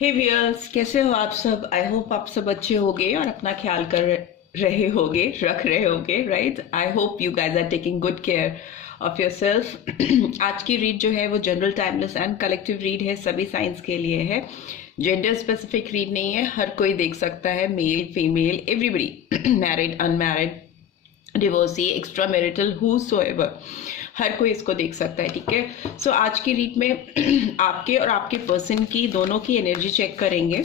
हे viewers, कैसे हो आप सब। आई होप आप सब अच्छे होगे और अपना ख्याल कर रहे होगे, रख रहे होगे, right. I hope you guys are taking good care of your self. आज की रीड जो है वो general, timeless and collective read है, सभी साइंस के लिए है। जेंडर स्पेसिफिक रीड नहीं है, हर कोई देख सकता है, male female everybody, married unmarried, divorcee, extra marital, whosoever, हर कोई इसको देख सकता है। ठीक है, सो आज की रीड में आपके और आपके पर्सन की दोनों की एनर्जी चेक करेंगे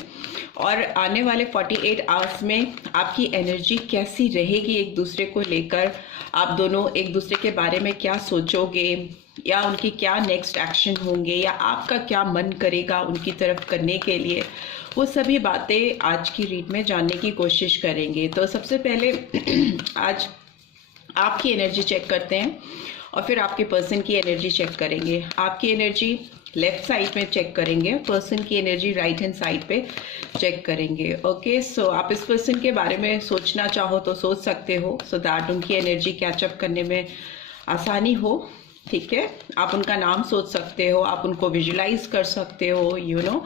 और आने वाले 48 आवर्स में आपकी एनर्जी कैसी रहेगी एक दूसरे को लेकर, आप दोनों एक दूसरे के बारे में क्या सोचोगे, या उनकी क्या नेक्स्ट एक्शन होंगे, या आपका क्या मन करेगा उनकी तरफ करने के लिए, वो सभी बातें आज की रीड में जानने की कोशिश करेंगे। तो सबसे पहले आज आपकी एनर्जी चेक करते हैं और फिर आपके पर्सन की एनर्जी चेक करेंगे। आपकी एनर्जी लेफ्ट साइड में चेक करेंगे, पर्सन की एनर्जी राइट हैंड साइड पे चेक करेंगे। ओके, सो आप इस पर्सन के बारे में सोचना चाहो तो सोच सकते हो, सो दैट उनकी एनर्जी कैचअप करने में आसानी हो। ठीक है, आप उनका नाम सोच सकते हो, आप उनको विजुलाइज कर सकते हो, यू नो,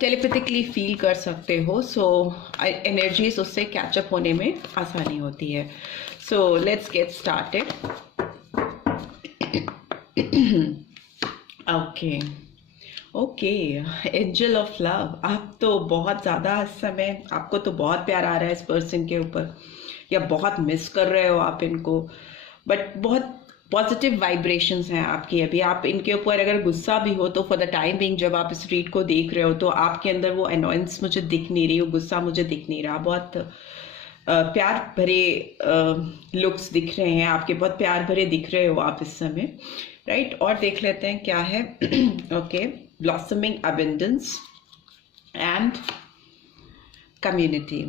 टेलीपैथिकली फील कर सकते हो। सो एनर्जीज उससे कैचअप होने में आसानी होती है। So let's get started. Okay okay, angel of love, आप तो बहुत ज़्यादा इस समय, आपको तो बहुत प्यार आ रहा है इस पर्सन के ऊपर, या बहुत मिस कर रहे हो आप इनको, बट बहुत पॉजिटिव वाइब्रेशंस हैं आपकी अभी। आप इनके ऊपर अगर गुस्सा भी हो तो फॉर द टाइम बिंग, जब आप इस रीड को देख रहे हो तो आपके अंदर वो अनॉयंस मुझे दिख नहीं रही, वो गुस्सा मुझे दिख नहीं रहा। बहुत प्यार भरे लुक्स दिख रहे हैं आपके, बहुत प्यार भरे दिख रहे हो आप इस समय, राइट। और देख लेते हैं क्या है। Okay, blossoming abundance and community,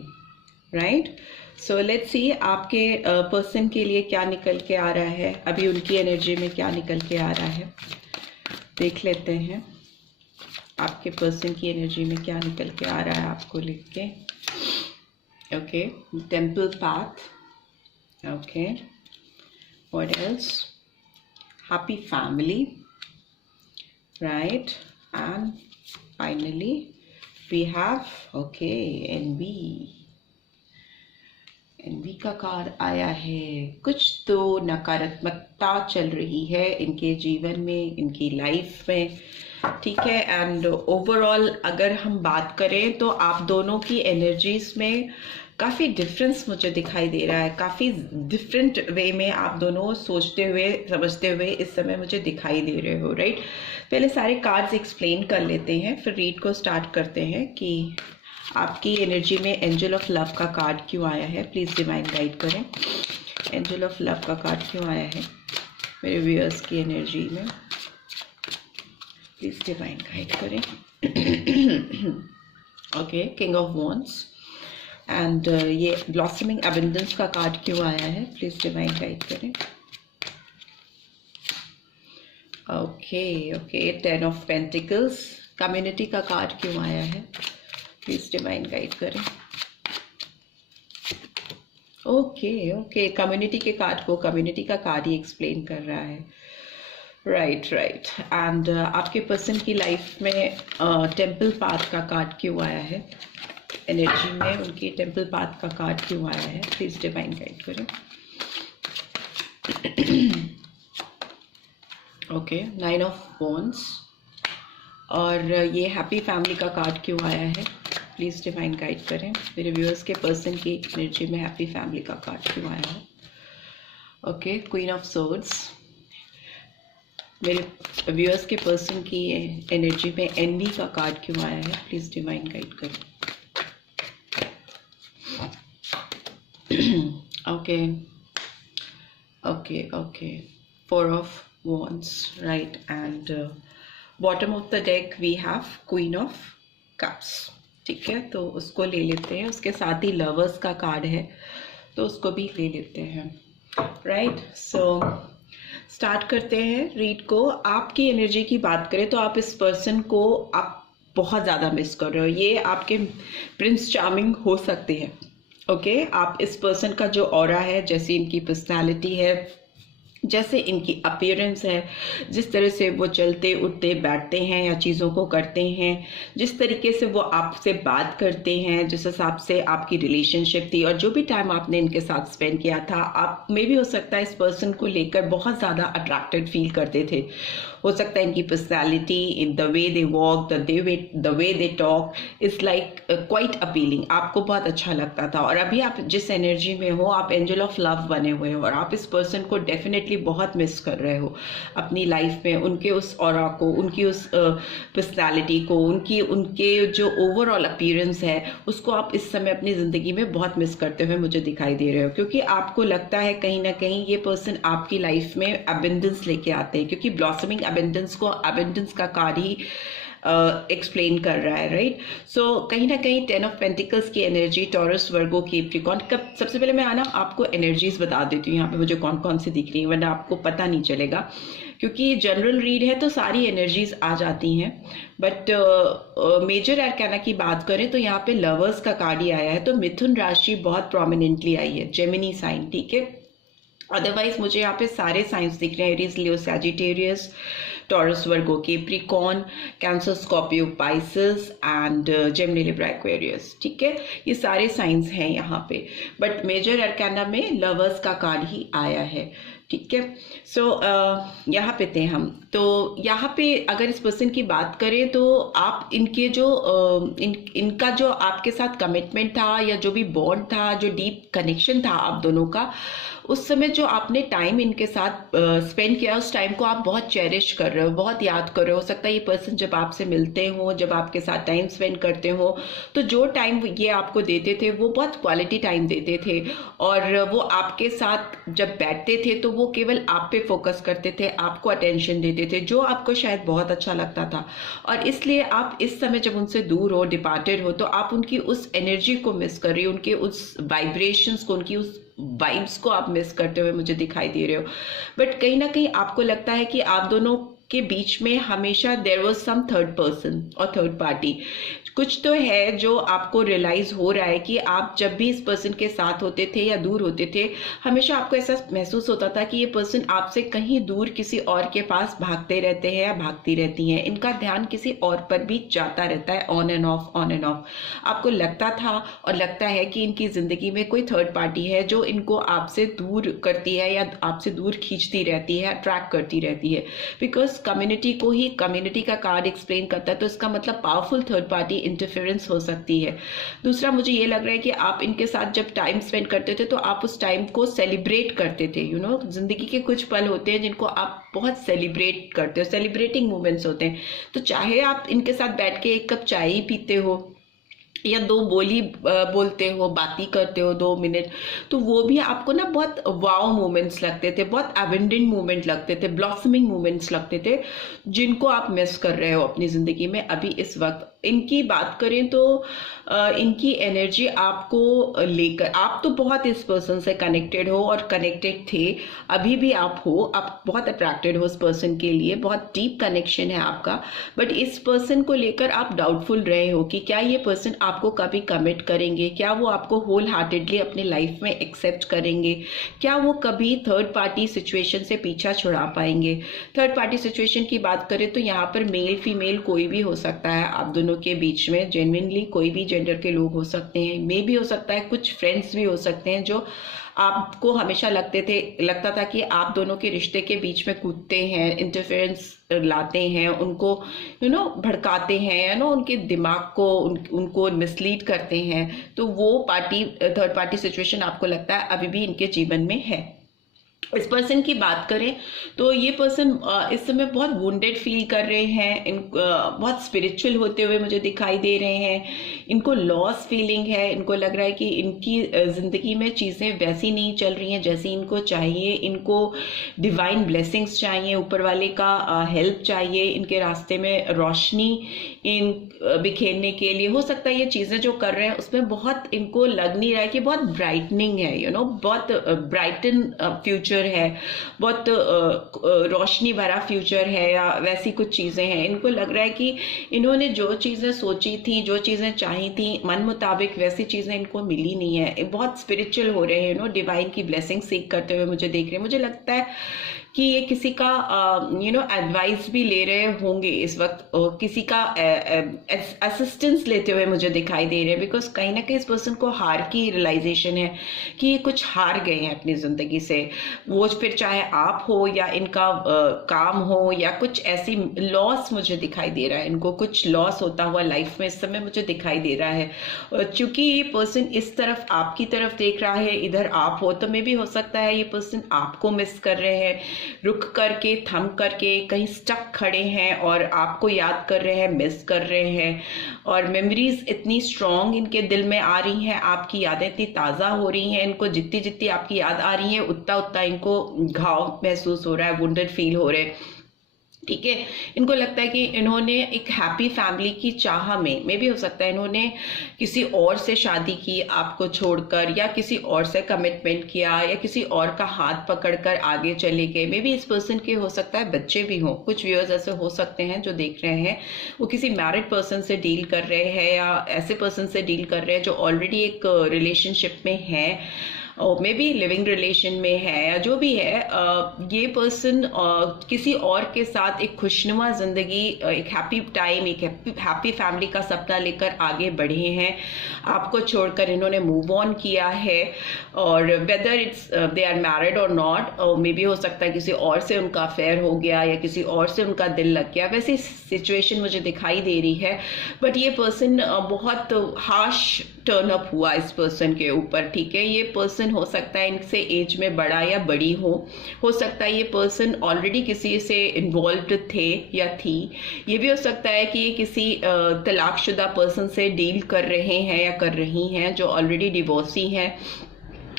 right. So let's see आपके पर्सन के लिए क्या निकल के आ रहा है, अभी उनकी एनर्जी में क्या निकल के आ रहा है, देख लेते हैं आपके पर्सन की एनर्जी में क्या निकल के आ रहा है आपको लिख के। Okay, temple path, okay, what else, happy family, right, and finally we have okay NV का कार्ड आया है। कुछ तो नकारात्मकता चल रही है इनके जीवन में, इनकी लाइफ में, ठीक है। एंड ओवरऑल अगर हम बात करें तो आप दोनों की एनर्जीज में काफ़ी डिफरेंस मुझे दिखाई दे रहा है, काफ़ी डिफरेंट वे में आप दोनों सोचते हुए समझते हुए इस समय मुझे दिखाई दे रहे हो, राइट। पहले सारे कार्ड्स एक्सप्लेन कर लेते हैं, फिर रीड को स्टार्ट करते हैं कि आपकी एनर्जी में एंजल ऑफ लव का कार्ड क्यों आया है। प्लीज़ डिवाइन गाइड करें, एंजल ऑफ लव का कार्ड क्यों आया है मेरे व्यूअर्स की एनर्जी में, प्लीज़ डिवाइन गाइड करें। Okay, king of wands and ये ब्लॉसमिंग अबंडेंस का कार्ड क्यों आया है, प्लीज़ डिवाइन गाइड करें। Okay okay, 10 of pentacles, community का कार्ड क्यों आया है, प्लीज डिवाइन गाइड करें। ओके ओके, कम्युनिटी के कार्ड को कम्युनिटी का कार्ड ही एक्सप्लेन कर रहा है, राइट राइट। एंड आपके पर्सन की लाइफ में टेम्पल पाथ का कार्ड क्यों आया है, एनर्जी में उनकी टेम्पल पाथ का कार्ड क्यों आया है, प्लीज डिवाइन गाइड करें। ओके, 9 ऑफ वॉन्ड्स, और ये हैप्पी फैमिली का कार्ड क्यों आया है, प्लीज़ डिवाइन गाइड करें। मेरे व्यूअर्स के पर्सन की एनर्जी में हैप्पी फैमिली का कार्ड क्यों आया है। ओके, क्वीन ऑफ सोर्ड्स, मेरे व्यूअर्स के पर्सन की एनर्जी में एनवी का कार्ड क्यों आया है, प्लीज़ डिवाइन गाइड करें। Okay okay okay, 4 of wands, right, and bottom of the deck we have queen of cups, ठीक है, तो उसको ले लेते हैं। उसके साथ ही लवर्स का कार्ड है तो उसको भी ले लेते हैं, राइट। सो स्टार्ट करते हैं रीड को। आपकी एनर्जी की बात करें तो आप इस पर्सन को आप बहुत ज़्यादा मिस कर रहे हो, ये आपके प्रिंस चार्मिंग हो सकते हैं। ओके, आप इस पर्सन का जो ऑरा है, जैसी इनकी पर्सनैलिटी है, जैसे इनकी अपीयरेंस है, जिस तरह से वो चलते उठते बैठते हैं या चीज़ों को करते हैं, जिस तरीके से वो आपसे बात करते हैं, जिस हिसाब से आपकी रिलेशनशिप थी और जो भी टाइम आपने इनके साथ स्पेंड किया था, आप में भी हो सकता है इस पर्सन को लेकर बहुत ज़्यादा अट्रैक्टेड फील करते थे। हो सकता है इनकी personality, in the way they walk, the way they talk is like quite appealing, आपको बहुत अच्छा लगता था। और अभी आप जिस एनर्जी में हो, आप एंजल ऑफ लव बने हुए हो और आप इस पर्सन को डेफिनेटली बहुत मिस कर रहे हो अपनी लाइफ में, उनके उस ऑरा को, उनकी उस पर्सनैलिटी को, उनके जो ओवरऑल अपीयरेंस है उसको आप इस समय अपनी ज़िंदगी में बहुत मिस करते हुए मुझे दिखाई दे रहे हो, क्योंकि आपको लगता है कहीं ना कहीं ये पर्सन आपकी लाइफ में अबेंडेंस लेके आते हैं, क्योंकि ब्लॉसमिंग अबेंडेंस को अबेंडेंस का कार्ड ही एक्सप्लेन कर रहा है, राइट। सो कहीं ना कहीं 10 ऑफ पेंटिकल्स की एनर्जी, टॉरस, वर्गो, कैप्रिकॉर्न। कब सबसे पहले मैं आना आपको एनर्जीज बता देती हूँ यहाँ पे मुझे कौन कौन सी दिख रही है, वरना आपको पता नहीं चलेगा, क्योंकि जनरल रीड है तो सारी एनर्जीज आ जाती हैं। बट मेजर आर्काना की बात करें तो यहाँ पे लवर्स का कार्ड ही आया है, तो मिथुन राशि बहुत प्रोमिनेंटली आई है, जेमिनी साइन, ठीक है। अदरवाइज मुझे यहाँ पे सारे साइंस दिख रहे हैं, Aries, Leo, Sagittarius, taurus, Virgo, Capricorn, cancer, Scorpio, Pisces and Gemini, Libra, Aquarius, ठीक है। ये सारे साइंस हैं यहाँ पे, बट मेजर आर्काना में लवर्स का कार्ड ही आया है, ठीक है। सो यहाँ पे थे हम, तो यहाँ पे अगर इस पर्सन की बात करें तो आप इनके जो इनका जो आपके साथ कमिटमेंट था या जो भी बॉन्ड था, जो डीप कनेक्शन था आप दोनों का, उस समय जो आपने टाइम इनके साथ स्पेंड किया, उस टाइम को आप बहुत चेरिश कर रहे हो, बहुत याद कर रहे हो सकता है ये पर्सन जब आपसे मिलते हो, जब आपके साथ टाइम स्पेंड करते हो, तो जो टाइम ये आपको देते थे वो बहुत क्वालिटी टाइम देते थे, और वो आपके साथ जब बैठते थे तो वो केवल आप पे फोकस करते थे, आपको अटेंशन देते थे, जो आपको शायद बहुत अच्छा लगता था। और इसलिए आप इस समय जब उनसे दूर हो, डिपार्टेड हो, तो आप उनकी उस एनर्जी को मिस कर रही हो, उनके उस वाइब्रेशंस को, उनकी उस वाइब्स को आप मिस करते हुए मुझे दिखाई दे रहे हो। बट कहीं ना कहीं आपको लगता है कि आप दोनों के बीच में हमेशा there was some third person और थर्ड पार्टी, कुछ तो है जो आपको रियलाइज हो रहा है कि आप जब भी इस पर्सन के साथ होते थे या दूर होते थे, हमेशा आपको ऐसा महसूस होता था कि ये पर्सन आपसे कहीं दूर किसी और के पास भागते रहते हैं या भागती रहती हैं, इनका ध्यान किसी और पर भी जाता रहता है, on end of, on end of. आपको लगता था और लगता है कि इनकी जिंदगी में कोई थर्ड पार्टी है जो इनको आपसे दूर करती है या आपसे दूर खींचती रहती है, अट्रैक्ट करती रहती है, बिकॉज कम्युनिटी को ही, कम्युनिटी का कार्ड एक्सप्लेन करता है, तो इसका मतलब पावरफुल थर्ड पार्टी इंटरफेरेंस हो सकती है। दूसरा, मुझे ये लग रहा है कि आप इनके साथ जब टाइम स्पेंड करते थे तो आप उस टाइम को सेलिब्रेट करते थे, यू नो, जिंदगी के कुछ पल होते हैं जिनको आप बहुत सेलिब्रेट करते हो, सेलिब्रेटिंग मोमेंट्स होते हैं। तो चाहे आप इनके साथ बैठ के एक कप चाय ही पीते हो या दो बोली बोलते हो, बाती करते हो 2 मिनट, तो वो भी आपको ना बहुत वाव मोमेंट्स लगते थे, बहुत एबंडेंट मोमेंट लगते थे, ब्लॉसमिंग मोमेंट्स लगते थे, जिनको आप मिस कर रहे हो अपनी जिंदगी में अभी इस वक्त। इनकी बात करें तो इनकी एनर्जी आपको लेकर, आप तो बहुत इस पर्सन से कनेक्टेड हो और कनेक्टेड थे, अभी भी आप हो, आप बहुत अट्रैक्टेड हो उस पर्सन के लिए, बहुत डीप कनेक्शन है आपका। बट इस पर्सन को लेकर आप डाउटफुल रहे हो कि क्या ये पर्सन आपको कभी कमिट करेंगे, क्या वो आपको होल हार्टेडली अपने लाइफ में एक्सेप्ट करेंगे, क्या वो कभी थर्ड पार्टी सिचुएशन से पीछा छुड़ा पाएंगे। थर्ड पार्टी सिचुएशन की बात करें तो यहाँ पर मेल फीमेल कोई भी हो सकता है आप दोनों के बीच में, जेन्युइनली कोई भी जेंडर के लोग हो सकते हैं, मे भी हो सकता है कुछ फ्रेंड्स भी हो सकते हैं जो आपको हमेशा लगता था कि आप दोनों के रिश्ते के बीच में कूदते हैं, इंटरफेरेंस लाते हैं, उनको भड़काते हैं, उनके दिमाग को उनको मिसलीड करते हैं। तो वो पार्टी, थर्ड पार्टी सिचुएशन आपको लगता है अभी भी इनके जीवन में है। इस पर्सन की बात करें तो ये पर्सन इस समय बहुत वुंडेड फील कर रहे हैं, बहुत स्पिरिचुअल होते हुए मुझे दिखाई दे रहे हैं, इनको लॉस फीलिंग है, इनको लग रहा है कि इनकी जिंदगी में चीजें वैसी नहीं चल रही हैं जैसी इनको चाहिए, इनको डिवाइन ब्लेसिंग्स चाहिए, ऊपर वाले का हेल्प चाहिए, इनके रास्ते में रोशनी बिखेरने के लिए। हो सकता है ये चीजें जो कर रहे हैं उसमें बहुत इनको लग नहीं रहा है कि बहुत ब्राइटनिंग है, बहुत ब्राइटन फ्यूचर फ्यूचर है, बहुत रोशनी भरा फ्यूचर है, या वैसी कुछ चीज़ें हैं। इनको लग रहा है कि इन्होंने जो चीज़ें सोची थी, जो चीज़ें चाही थी मन मुताबिक, वैसी चीज़ें इनको मिली नहीं है। बहुत स्पिरिचुअल हो रहे हैं, डिवाइन की ब्लेसिंग सीख करते हुए मुझे देख रहे हैं। मुझे लगता है कि ये किसी का एडवाइस भी ले रहे होंगे इस वक्त, किसी का असिस्टेंस लेते हुए मुझे दिखाई दे रहे हैं, बिकॉज कहीं ना कहीं इस पर्सन को हार की रियलाइजेशन है कि ये कुछ हार गए हैं अपनी जिंदगी से। वो फिर चाहे आप हो या इनका काम हो या कुछ ऐसी लॉस मुझे दिखाई दे रहा है, इनको कुछ लॉस होता हुआ लाइफ में इस समय मुझे दिखाई दे रहा है। चूंकि ये पर्सन इस तरफ आपकी तरफ देख रहा है, इधर आप हो, तो मे भी हो सकता है ये पर्सन आपको मिस कर रहे हैं, रुक करके, थम करके कहीं स्टक खड़े हैं और आपको याद कर रहे हैं, मिस कर रहे हैं। और मेमोरीज इतनी स्ट्रॉन्ग इनके दिल में आ रही हैं, आपकी यादें इतनी ताज़ा हो रही हैं, इनको जितनी जितनी आपकी याद आ रही है उतना उतना इनको घाव महसूस हो रहा है, वुंडेड फील हो रहे हैं। ठीक है, इनको लगता है कि इन्होंने एक हैप्पी फैमिली की चाह में भी हो सकता है इन्होंने किसी और से शादी की आपको छोड़कर, या किसी और से कमिटमेंट किया, या किसी और का हाथ पकड़कर आगे चले गए। मे भी इस पर्सन के हो सकता है बच्चे भी हों, कुछ व्यूअर्स ऐसे हो सकते हैं जो देख रहे हैं, वो किसी मैरिड पर्सन से डील कर रहे हैं या ऐसे पर्सन से डील कर रहे हैं जो ऑलरेडी एक रिलेशनशिप में है, और मे बी लिविंग रिलेशन में है, या जो भी है। ये पर्सन किसी और के साथ एक खुशनुमा जिंदगी, एक हैप्पी टाइम, एक हैप्पी फैमिली का सपना लेकर आगे बढ़े हैं। आपको छोड़कर इन्होंने मूव ऑन किया है, और whether it's they are married और नॉट, मे बी हो सकता है किसी और से उनका अफेयर हो गया या किसी और से उनका दिल लग गया, वैसी सिचुएशन मुझे दिखाई दे रही है। बट ये पर्सन बहुत हार्श टर्न अप हुआ इस पर्सन के ऊपर। ठीक है, ये पर्सन हो सकता है इनसे एज में बड़ा या बड़ी हो सकता है ये पर्सन ऑलरेडी किसी से इन्वॉल्व्ड थे या थी। ये भी हो सकता है कि ये किसी तलाकशुदा पर्सन से डील कर रहे हैं या कर रही हैं जो ऑलरेडी डिवोर्सी हैं।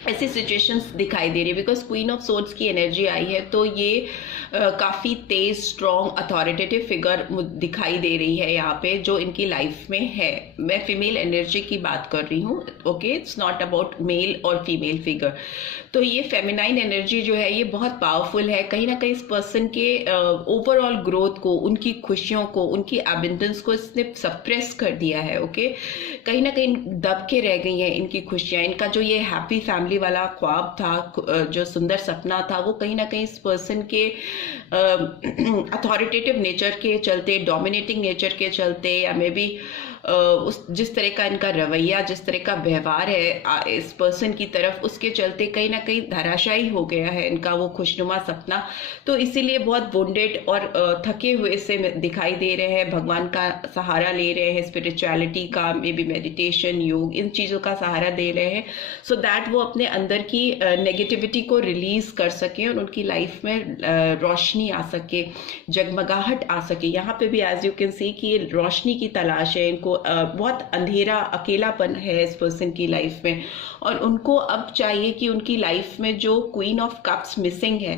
ऐसी सिचुएशंस दिखाई दे रही है, बिकॉज क्वीन ऑफ सोर्ड्स की एनर्जी आई है, तो ये काफ़ी तेज, स्ट्रॉन्ग, अथॉरिटेटिव फिगर दिखाई दे रही है यहाँ पे जो इनकी लाइफ में है। मैं फीमेल एनर्जी की बात कर रही हूँ, okay, it's not about male और फीमेल फिगर। तो ये फेमिनाइन एनर्जी जो है ये बहुत पावरफुल है। कहीं ना कहीं इस पर्सन के ओवरऑल ग्रोथ को, उनकी खुशियों को, उनकी एबिंडेंस को इसने सप्रेस कर दिया है। ओके, कहीं ना कहीं दब के रह गई हैं इनकी खुशियाँ। इनका जो ये हैप्पी फैमिली वाला ख्वाब था, जो सुंदर सपना था, वो कहीं ना कहीं इस पर्सन के अथॉरिटेटिव नेचर के चलते, डोमिनेटिंग नेचर के चलते, या मे बी उस जिस तरह का इनका रवैया, जिस तरह का व्यवहार है इस पर्सन की तरफ, उसके चलते कहीं ना कहीं धराशायी हो गया है इनका वो खुशनुमा सपना। तो इसीलिए बहुत वुंडेड और थके हुए से दिखाई दे रहे हैं। भगवान का सहारा ले रहे हैं, स्पिरिचुअलिटी का, मे बी मेडिटेशन, योग, इन चीज़ों का सहारा दे रहे हैं, सो दैट वो अपने अंदर की नेगेटिविटी को रिलीज कर सकें और उनकी लाइफ में रोशनी आ सके, जगमगाहट आ सके। यहाँ पे भी एज यू कैन सी कि ये रोशनी की तलाश है इनको। बहुत अंधेरा, अकेलापन है इस पर्सन की लाइफ में, और उनको अब चाहिए कि उनकी लाइफ में जो क्वीन ऑफ कप्स मिसिंग है,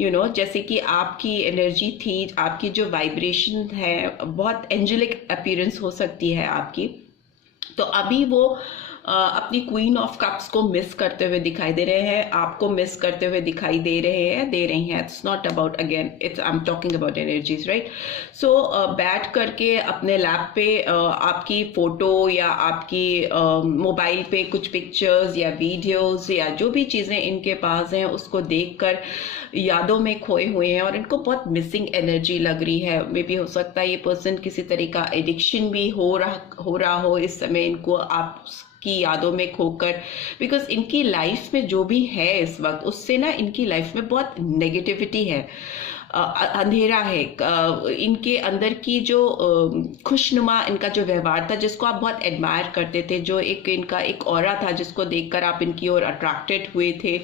जैसे कि आपकी एनर्जी थी, आपकी जो वाइब्रेशन है, बहुत एंजेलिक अपीयरेंस हो सकती है आपकी, तो अभी वो अपनी क्वीन ऑफ कप्स को मिस करते हुए दिखाई दे रहे हैं, आपको मिस करते हुए दिखाई दे रही हैं। It's not about, again it's, I am talking about energies, right. So बैठ करके अपने लैप पे आपकी फोटो या आपकी मोबाइल पे कुछ पिक्चर्स या वीडियोस या जो भी चीज़ें इनके पास हैं उसको देखकर यादों में खोए हुए हैं, और इनको बहुत मिसिंग एनर्जी लग रही है। मे बी हो सकता है ये पर्सन किसी तरह का एडिक्शन भी हो रहा हो इस समय इनको आप की यादों में खोकर, बिकॉज इनकी लाइफ में जो भी है इस वक्त उससे ना इनकी लाइफ में बहुत नेगेटिविटी है, अंधेरा है। इनके अंदर की जो खुशनुमा इनका जो व्यवहार था, जिसको आप बहुत एडमायर करते थे, जो एक इनका एक ऑरा था जिसको देखकर आप इनकी ओर अट्रैक्टेड हुए थे,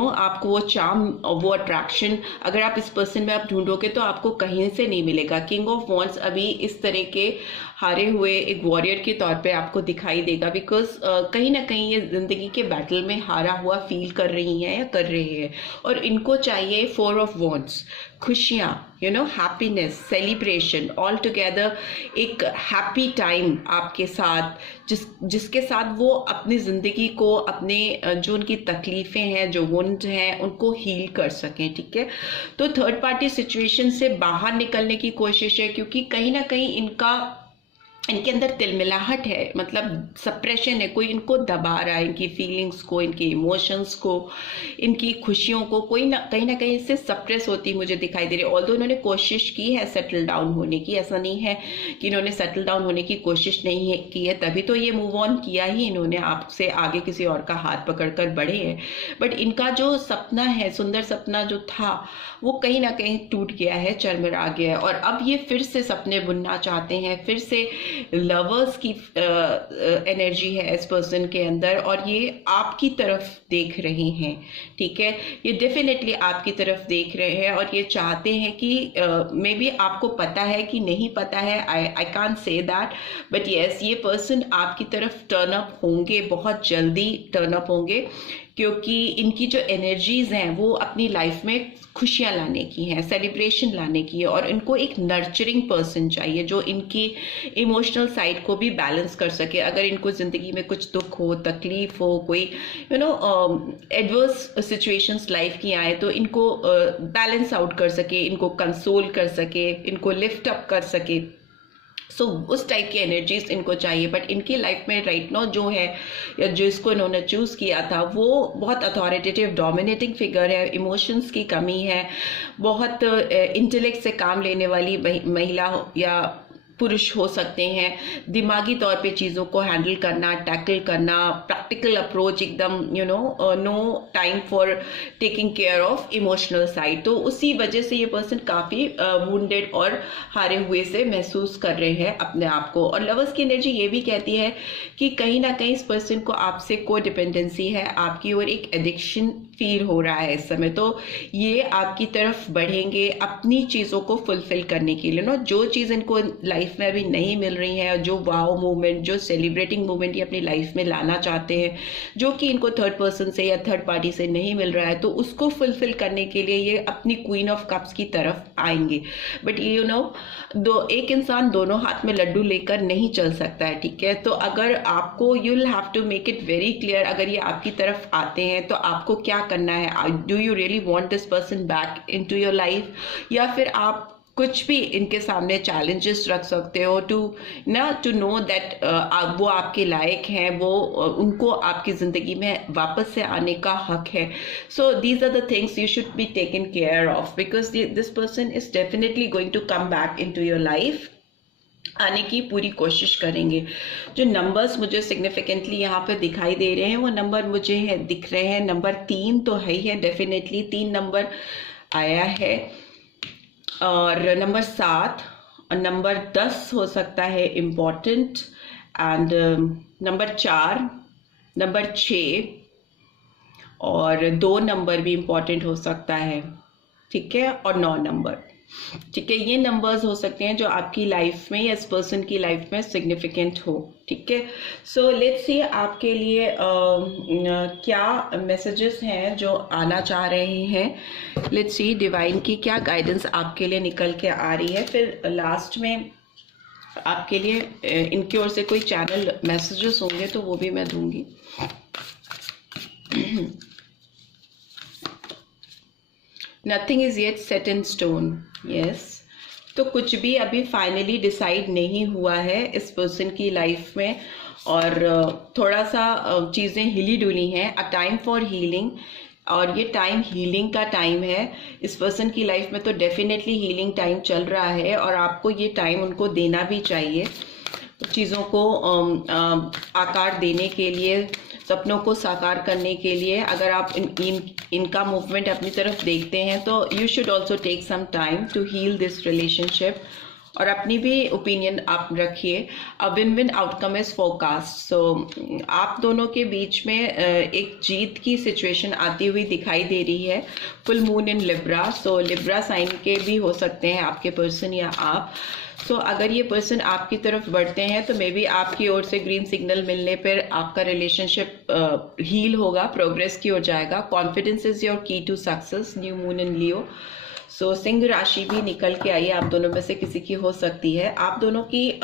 आपको वो चार्म, वो अट्रैक्शन अगर आप इस पर्सन में आप ढूंढोगे तो आपको कहीं से नहीं मिलेगा। किंग ऑफ वॉन्ड्स अभी इस तरह के हारे हुए एक वॉरियर के तौर पे आपको दिखाई देगा, बिकॉज कहीं ना कहीं ये ज़िंदगी के बैटल में हारा हुआ फील कर रही हैं या कर रहे हैं, और इनको चाहिए 4 ऑफ वॉन्ड्स, खुशियाँ, हैप्पीनेस, सेलिब्रेशन, ऑल टुगेदर एक हैप्पी टाइम आपके साथ, जिसके साथ वो अपनी ज़िंदगी को, अपने जो उनकी तकलीफ़ें हैं, जो वुंड हैं, उनको हील कर सकें। ठीक है, तो थर्ड पार्टी सिचुएशन से बाहर निकलने की कोशिश है, क्योंकि कहीं ना कहीं इनके अंदर तिलमिलाहट है, मतलब सप्रेशन है, कोई इनको दबा रहा है, इनकी फीलिंग्स को, इनके इमोशंस को, इनकी खुशियों को कहीं ना कहीं इससे सप्रेस होती मुझे दिखाई दे रही है। ऑल्दो इन्होंने कोशिश की है सेटल डाउन होने की, ऐसा नहीं है कि इन्होंने सेटल डाउन होने की कोशिश नहीं है की है, तभी तो ये मूव ऑन किया ही इन्होंने, आपसे आगे किसी और का हाथ पकड़कर बढ़े हैं। बट इनका जो सपना है, सुंदर सपना जो था, वो कहीं ना कहीं टूट गया है, चरमरा गया है, और अब ये फिर से सपने बुनना चाहते हैं, फिर से लवर्स की एनर्जी है इस पर्सन के अंदर, और ये आपकी तरफ देख रहे हैं। ठीक है, ये डेफिनेटली आपकी तरफ देख रहे हैं, और ये चाहते हैं कि मे बी आपको पता है कि नहीं पता है, I can't say that, but yes, ये पर्सन आपकी तरफ टर्न अप होंगे, बहुत जल्दी टर्न अप होंगे, क्योंकि इनकी जो एनर्जीज हैं वो अपनी लाइफ में खुशियाँ लाने की हैं, सेलिब्रेशन लाने की है, और इनको एक नर्चरिंग पर्सन चाहिए जो इनकी इमोशनल साइड को भी बैलेंस कर सके। अगर इनको ज़िंदगी में कुछ दुख हो, तकलीफ हो, कोई एडवर्स सिचुएशंस लाइफ की आए, तो इनको बैलेंस आउट कर सके, इनको कंसोल कर सके, इनको लिफ्ट अप कर सके। सो उस टाइप की एनर्जीज इनको चाहिए। बट इनकी लाइफ में राइट नाउ जो है, या जिसको इन्होंने चूज़ किया था, वो बहुत अथॉरिटेटिव डोमिनेटिंग फिगर है, इमोशंस की कमी है, बहुत इंटेलेक्ट से काम लेने वाली महिला या पुरुष हो सकते हैं, दिमागी तौर पे चीज़ों को हैंडल करना, टैकल करना, प्रैक्टिकल अप्रोच, एकदम no time for taking care of emotional side. तो उसी वजह से ये पर्सन काफ़ी वुंडेड और हारे हुए से महसूस कर रहे हैं अपने आप को। और लवर्स की एनर्जी ये भी कहती है कि कहीं ना कहीं इस पर्सन को आपसे को डिपेंडेंसी है, आपकी ओर एक एडिक्शन फील हो रहा है इस समय। तो ये आपकी तरफ बढ़ेंगे अपनी चीज़ों को फुलफिल करने के लिए, जो चीज़ इनको लाइफ में अभी नहीं मिल रही है, जो वाओ मूवमेंट, जो सेलिब्रेटिंग मूवमेंट ये अपनी लाइफ में लाना चाहते हैं, जो कि इनको थर्ड पर्सन से या थर्ड पार्टी से नहीं मिल रहा है, तो उसको फुलफिल करने के लिए ये अपनी क्वीन ऑफ कप्स की तरफ आएंगे। बट एक इंसान दोनों हाथ में लड्डू लेकर नहीं चल सकता है। ठीक है, तो अगर आपको, you will have to make it very clear, अगर ये आपकी तरफ आते हैं तो आपको क्या करना है। Do you really want this person back into your life, या फिर आप कुछ भी इनके सामने चैलेंजेस रख सकते हो टू नो दैट वो आपके लायक हैं, वो उनको आपकी ज़िंदगी में वापस से आने का हक है। So these are the things you should be taken care of, because this person is definitely going to come back into your life, आने की पूरी कोशिश करेंगे। जो नंबर्स मुझे सिग्निफिकेंटली यहाँ पे दिखाई दे रहे हैं, वो नंबर मुझे दिख रहे हैं, नंबर 3 तो है ही है, डेफिनेटली 3 नंबर आया है, और नंबर 7 और नंबर 10 हो सकता है इम्पॉर्टेंट, एंड नंबर 4, नंबर 6 और 2 नंबर भी इम्पॉर्टेंट हो सकता है। ठीक है, और 9 नंबर। ठीक है, ये नंबर्स हो सकते हैं जो आपकी लाइफ में या इस पर्सन की लाइफ में सिग्निफिकेंट हो। ठीक है, सो लेट्स सी आपके लिए क्या मैसेजेस हैं जो आना चाह रहे हैं। लेट्स सी डिवाइन की क्या गाइडेंस आपके लिए निकल के आ रही है। फिर लास्ट में आपके लिए इनकी ओर से कोई चैनल मैसेजेस होंगे तो वो भी मैं दूंगी। Nothing is yet set in stone. Yes, तो कुछ भी अभी फाइनली डिसाइड नहीं हुआ है इस पर्सन की लाइफ में, और थोड़ा सा चीज़ें हिली डुली हैं। अ टाइम फॉर हीलिंग, और ये टाइम हीलिंग का टाइम है इस पर्सन की लाइफ में, तो डेफिनेटली हीलिंग टाइम चल रहा है, और आपको ये टाइम उनको देना भी चाहिए चीज़ों को आकार देने के लिए, सपनों को साकार करने के लिए। अगर आप इनका मूवमेंट अपनी तरफ देखते हैं तो you should also take some time to heal this relationship, और अपनी भी ओपिनियन आप रखिए। A win win outcome is forecast. So आप दोनों के बीच में एक जीत की सिचुएशन आती हुई दिखाई दे रही है। Full moon in Libra, so Libra sign के भी हो सकते हैं आपके पर्सन या आप। सो अगर ये पर्सन आपकी तरफ बढ़ते हैं तो मे बी आपकी ओर से ग्रीन सिग्नल मिलने पर आपका रिलेशनशिप हील होगा, प्रोग्रेस की ओर जाएगा। Confidence is your key to success. New moon in Leo. So सिंह राशि भी निकल के आई है, आप दोनों में से किसी की हो सकती है। आप दोनों की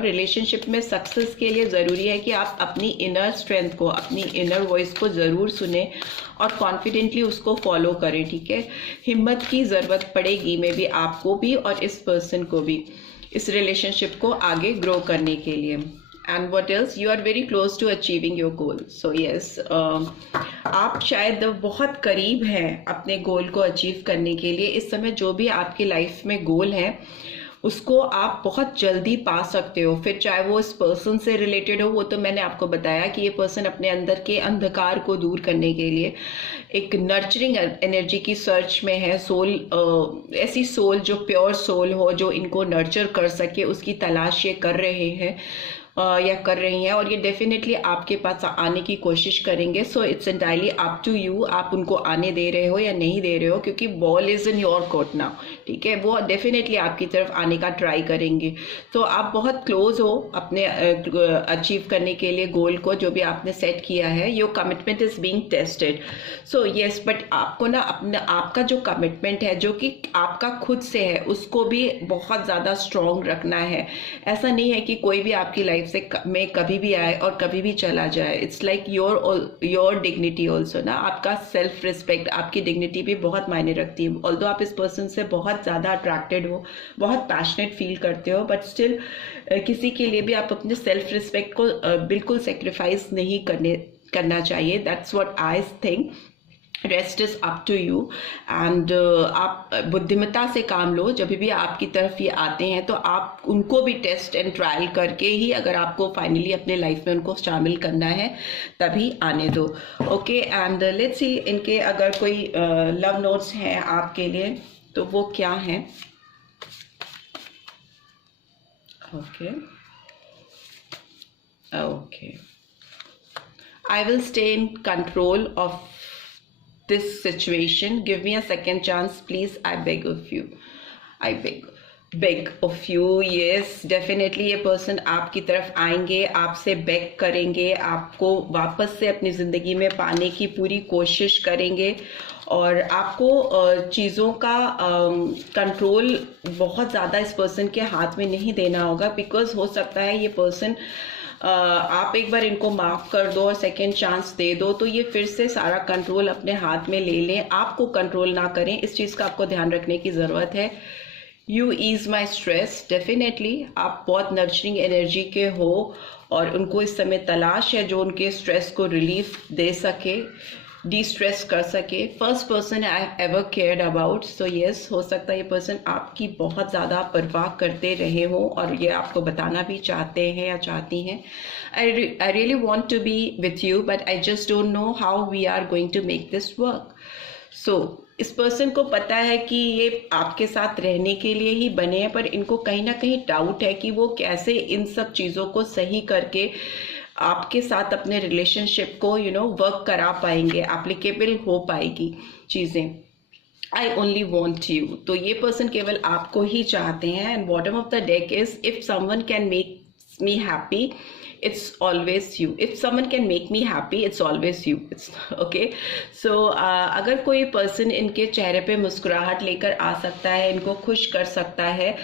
रिलेशनशिप में सक्सेस के लिए ज़रूरी है कि आप अपनी इनर स्ट्रेंथ को, अपनी इनर वॉइस को ज़रूर सुने और कॉन्फिडेंटली उसको फॉलो करें, ठीक है। हिम्मत की ज़रूरत पड़ेगी मे बी आपको भी और इस पर्सन को भी, इस रिलेशनशिप को आगे ग्रो करने के लिए। And what else, you are very close to achieving your goal. So yes, आप शायद बहुत करीब हैं अपने गोल को अचीव करने के लिए। इस समय जो भी आपकी लाइफ में गोल है उसको आप बहुत जल्दी पा सकते हो, फिर चाहे वो इस पर्सन से रिलेटेड हो। वो तो मैंने आपको बताया कि ये पर्सन अपने अंदर के अंधकार को दूर करने के लिए एक नर्चरिंग एनर्जी की सर्च में है। सोल, ऐसी सोल जो प्योर सोल हो, जो इनको नर्चर कर सके, उसकी तलाश ये कर रहे हैं या कर रही हैं, और ये डेफिनेटली आपके पास आने की कोशिश करेंगे। So it's entirely up to you, आप उनको आने दे रहे हो या नहीं दे रहे हो, क्योंकि ball is in your court now, ठीक है। वो डेफिनेटली आपकी तरफ आने का ट्राई करेंगे। तो आप बहुत क्लोज हो अपने अचीव करने के लिए गोल को, जो भी आपने सेट किया है। Your commitment is being tested. So yes, but आपको ना अपना, आपका जो कमिटमेंट है जो कि आपका खुद से है, उसको भी बहुत ज़्यादा स्ट्रॉन्ग रखना है। ऐसा नहीं है कि कोई भी आपकी लाइफ से में कभी भी आए और कभी भी चला जाए। It's like your dignity also ना, आपका सेल्फ रिस्पेक्ट, आपकी डिग्निटी भी बहुत मायने रखती है। ऑल्दो आप इस पर्सन से बहुत ज़्यादा अट्रैक्टेड हो, बहुत पैशनेट फील करते हो, बट स्टिल किसी के लिए भी आप अपने सेल्फ रिस्पेक्ट को बिल्कुल सेक्रीफाइस नहीं करना चाहिए। That's what I think. Rest is up to you. And आप बुद्धिमत्ता से काम लो। जब भी आपकी तरफ ये आते हैं तो आप उनको भी टेस्ट एंड ट्रायल करके ही, अगर आपको फाइनली अपने लाइफ में उनको शामिल करना है, तभी आने दो। ओके, एंड लेट्स सी इनके अगर कोई लव नोट्स हैं आपके लिए तो वो क्या हैं। Okay okay, I will stay in control of this situation, give me a second chance please, I beg of you, I beg of you। yes, definitely ये पर्सन आपकी तरफ आएंगे, आपसे बेग करेंगे, आपको वापस से अपनी ज़िंदगी में पाने की पूरी कोशिश करेंगे, और आपको चीज़ों का कंट्रोल बहुत ज़्यादा इस पर्सन के हाथ में नहीं देना होगा। बिकॉज हो सकता है ये पर्सन, आप एक बार इनको माफ़ कर दो और सेकेंड चांस दे दो तो ये फिर से सारा कंट्रोल अपने हाथ में ले लें, आपको कंट्रोल ना करें। इस चीज़ का आपको ध्यान रखने की ज़रूरत है। You ease my stress, definitely आप बहुत नर्चरिंग एनर्जी के हो और उनको इस समय तलाश है जो उनके स्ट्रेस को रिलीफ दे सके, डी स्ट्रेस कर सके। First person I ever cared about. So yes, हो सकता है ये पर्सन आपकी बहुत ज़्यादा परवाह करते रहे हो और ये आपको बताना भी चाहते हैं या चाहती हैं। I really want to be with you but I just don't know how we are going to make this work. So इस पर्सन को पता है कि ये आपके साथ रहने के लिए ही बने हैं, पर इनको कहीं ना कहीं डाउट है कि वो कैसे इन सब चीज़ों को सही करके आपके साथ अपने रिलेशनशिप को वर्क करा पाएंगे, एप्लीकेबल हो पाएगी चीज़ें। आई ओनली वॉन्ट यू, तो ये पर्सन केवल आपको ही चाहते हैं। And bottom of the deck is, if someone can make me happy it's always you, if someone can make me happy it's always you, it's okay। so अगर कोई person इनके चेहरे पे मुस्कुराहट लेकर आ सकता है, इनको खुश कर सकता है,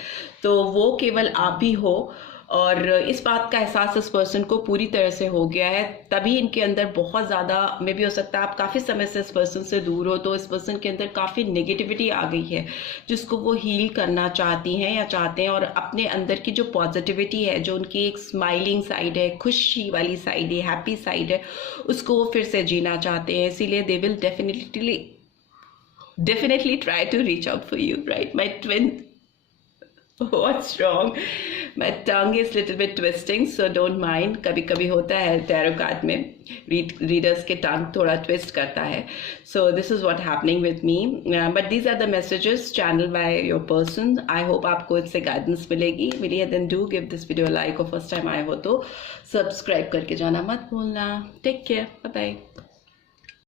तो वो केवल आप भी हो। और इस बात का एहसास इस पर्सन को पूरी तरह से हो गया है, तभी इनके अंदर बहुत ज़्यादा, मे भी हो सकता है आप काफ़ी समय से इस पर्सन से दूर हो, तो इस पर्सन के अंदर काफ़ी नेगेटिविटी आ गई है जिसको वो हील करना चाहती हैं या चाहते हैं। और अपने अंदर की जो पॉजिटिविटी है, जो उनकी एक स्माइलिंग साइड है, खुशी वाली साइड है, हैप्पी साइड है, उसको वो फिर से जीना चाहते हैं। इसीलिए they will definitely try to reach out for you, right my twin. What's wrong? My tongue is little bit twisting, so don't mind. कभी कभी होता है tarot card में readers के tongue थोड़ा twist करता है. So this is what happening with me. But these are the messages channeled by your person. I hope आपको इससे guidance मिली है. Then do give this video a like और first time आए हो तो subscribe करके जाना मत भूलना. Take care. Bye bye.